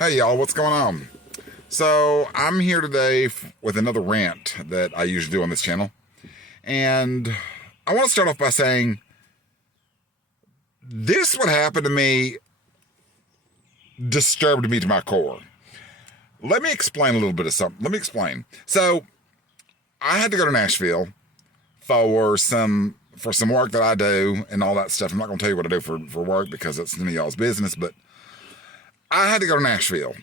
Hey y'all, what's going on? So I'm here today with another rant that I usually do on this channel. And I want to start off by saying this what happened to me disturbed me to my core. Let me explain a little bit of something. Let me explain. So I had to go to Nashville for some work that I do and all that stuff. I'm not going to tell you what I do for work because it's none of y'all's business, but I had to go to Nashville.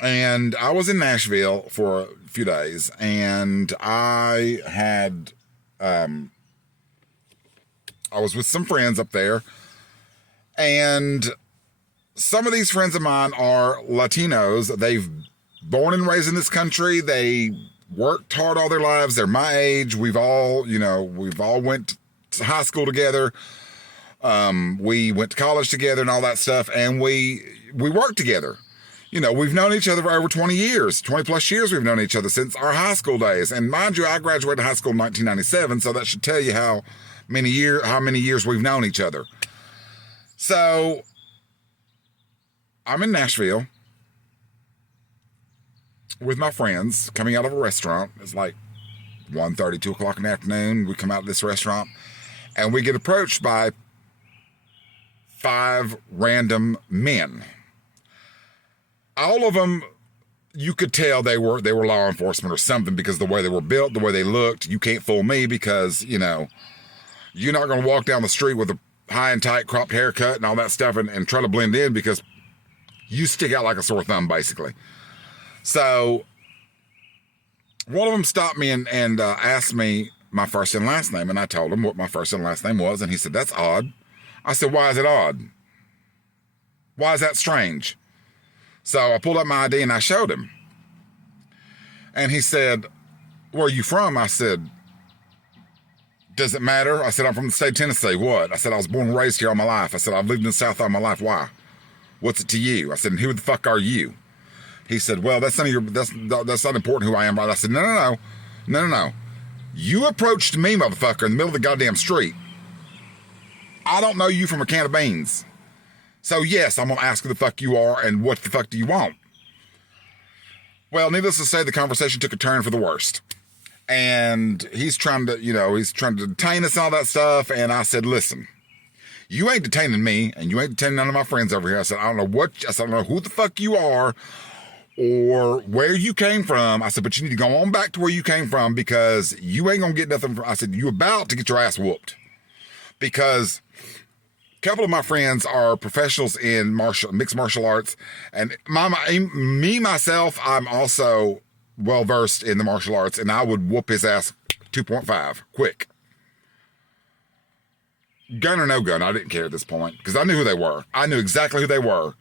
And I was in Nashville for a few days, and I was with some friends up there, and some of these friends of mine are Latinos. They've born and raised in this country. They worked hard all their lives. They're my age. We've all went to high school together. We went to college together and all that stuff, and we worked together. We've known each other for over 20 years, 20 plus years we've known each other since our high school days. And mind you, I graduated high school in 1997, so that should tell you how many years we've known each other. So I'm in Nashville with my friends coming out of a restaurant. It's like 1:30, 2 o'clock in the afternoon. We come out of this restaurant and we get approached by 5 random men. All of them, you could tell they were law enforcement or something because the way they were built, the way they looked. You can't fool me because, you're not going to walk down the street with a high and tight cropped haircut and all that stuff and try to blend in because you stick out like a sore thumb, basically. So one of them stopped me and asked me my first and last name, and I told him what my first and last name was, and he said, "That's odd." I said, "Why is it odd? Why is that strange?" So I pulled up my ID and I showed him. And he said, "Where are you from?" I said, "Does it matter?" I said, "I'm from the state of Tennessee." "What?" I said, "I was born and raised here all my life." I said, "I've lived in the South all my life." "Why? What's it to you?" I said, "And who the fuck are you?" He said, "Well, that's not important who I am, right?" I said, No. You approached me, motherfucker, in the middle of the goddamn street. I don't know you from a can of beans. So yes, I'm going to ask who the fuck you are and what the fuck do you want? Well, needless to say, the conversation took a turn for the worst. And he's trying to detain us and all that stuff. And I said, "Listen, you ain't detaining me and you ain't detaining none of my friends over here." I said, I don't know who the fuck you are or where you came from." I said, "But you need to go on back to where you came from because you ain't going to get nothing from." I said, "You about to get your ass whooped." Because a couple of my friends are professionals in mixed martial arts, and myself, I'm also well versed in the martial arts, and I would whoop his ass 2.5 quick. Gun or no gun, I didn't care at this point because I knew who they were. I knew exactly who they were.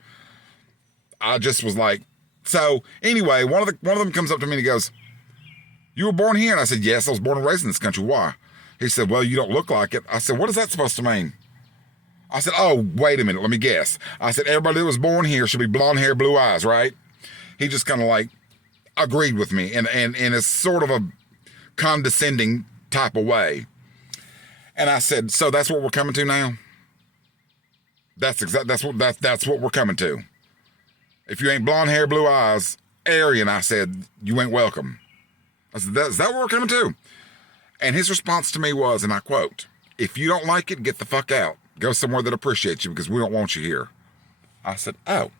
I just was like, so anyway, one of them comes up to me and he goes, "You were born here?" And I said, "Yes, I was born and raised in this country." "Why?" He said, "Well, you don't look like it." I said, "What is that supposed to mean?" I said, "Oh, wait a minute, let me guess." I said, "Everybody that was born here should be blonde hair, blue eyes, right?" He just kind of like agreed with me in a sort of a condescending type of way. And I said, "So that's what we're coming to now?" That's what we're coming to. If you ain't blonde hair, blue eyes, Aryan," I said, "you ain't welcome." I said, "Is that what we're coming to?" And his response to me was, and I quote, "If you don't like it, get the fuck out. Go somewhere that appreciates you because we don't want you here." I said, "Oh,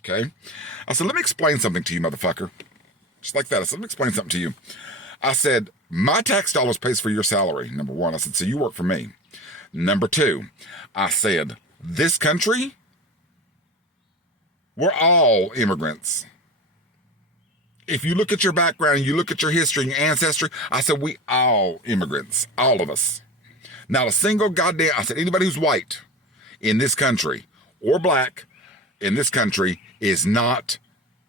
okay." I said, "Let me explain something to you, motherfucker." Just like that. I said, "Let me explain something to you." I said, "My tax dollars pays for your salary, number one." I said, "So you work for me." Number two, I said, "This country, we're all immigrants. If you look at your background, you look at your history and your ancestry," I said, "we all immigrants, all of us. Not a single goddamn," I said, "anybody who's white in this country or black in this country is not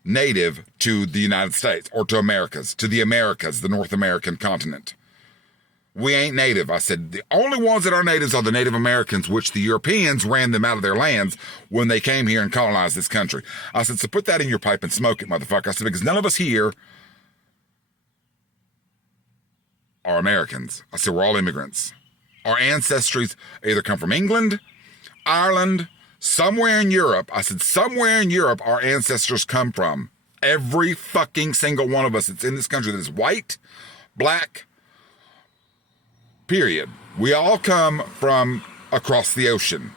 native to the United States or to the Americas, the North American continent. We ain't native." I said, "The only ones that are natives are the Native Americans, which the Europeans ran them out of their lands when they came here and colonized this country." I said, "So put that in your pipe and smoke it, motherfucker." I said, "Because none of us here are Americans." I said, "We're all immigrants. Our ancestries either come from England, Ireland, Somewhere in Europe, I said, somewhere in Europe, our ancestors come from. Every fucking single one of us that's in this country that is white, black, period. We all come from across the ocean.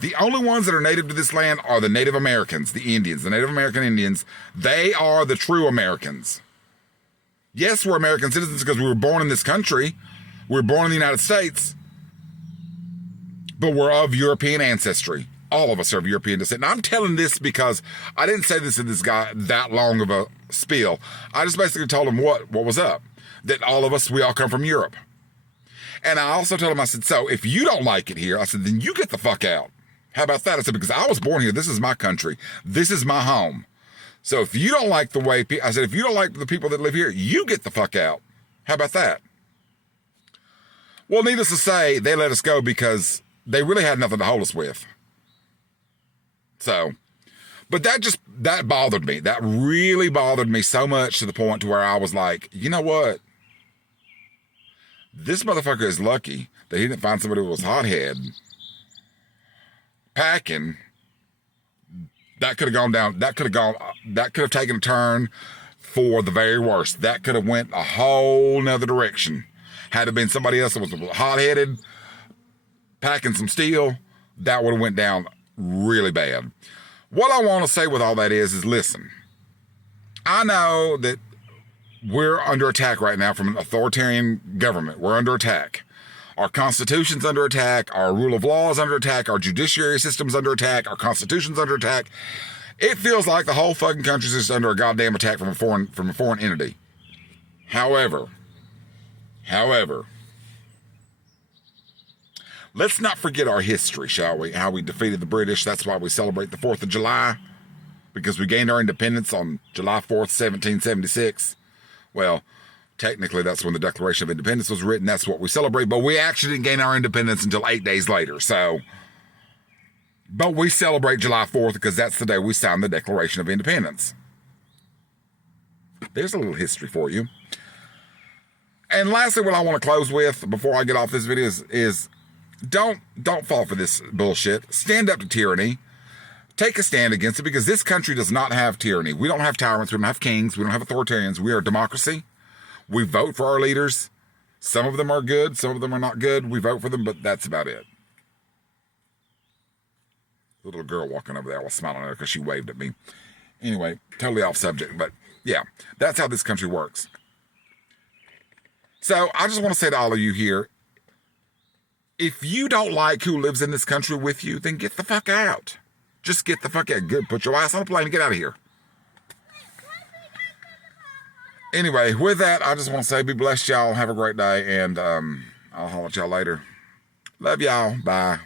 The only ones that are native to this land are the Native Americans, the Indians, the Native American Indians. They are the true Americans. Yes, we're American citizens because we were born in this country. We were born in the United States. But we're of European ancestry. All of us are of European descent. Now, I'm telling this because I didn't say this to this guy that long of a spiel. I just basically told him what was up. That all of us, we all come from Europe. And I also told him, I said, so if you don't like it here, I said, then you get the fuck out. How about that? I said, because I was born here. This is my country. This is my home. So if you don't like the way, I said, if you don't like the people that live here, you get the fuck out. How about that? Well, needless to say, they let us go because they really had nothing to hold us with. So, but that bothered me. That really bothered me so much to the point to where I was like, you know what? This motherfucker is lucky that he didn't find somebody who was hothead packing. That could have gone down. That could have taken a turn for the very worst. That could have went a whole nother direction. Had it been somebody else that was hot-headed, packing some steel, that would have went down really bad. What I want to say with all that is listen, I know that we're under attack right now from an authoritarian government. We're under attack. Our Constitution's under attack. Our rule of law is under attack. Our judiciary system's under attack. Our Constitution's under attack. It feels like the whole fucking country's just under a goddamn attack from a foreign entity. However, let's not forget our history, shall we? How we defeated the British. That's why we celebrate the 4th of July, because we gained our independence on July 4th, 1776. Well, technically, that's when the Declaration of Independence was written. That's what we celebrate. But we actually didn't gain our independence until 8 days later. But we celebrate July 4th because that's the day we signed the Declaration of Independence. There's a little history for you. And lastly, what I want to close with before I get off this video is don't fall for this bullshit. Stand up to tyranny. Take a stand against it, because this country does not have tyranny. We don't have tyrants. We don't have kings. We don't have authoritarians. We are a democracy. We vote for our leaders. Some of them are good. Some of them are not good. We vote for them, but that's about it. The little girl walking over there, I was smiling at her because she waved at me. Anyway, totally off subject, but yeah, that's how this country works. So I just want to say to all of you here, if you don't like who lives in this country with you, then get the fuck out. Just get the fuck out. Good. Put your ass on a plane and get out of here. Anyway, with that, I just want to say be blessed, y'all. Have a great day, and I'll holler at y'all later. Love y'all. Bye.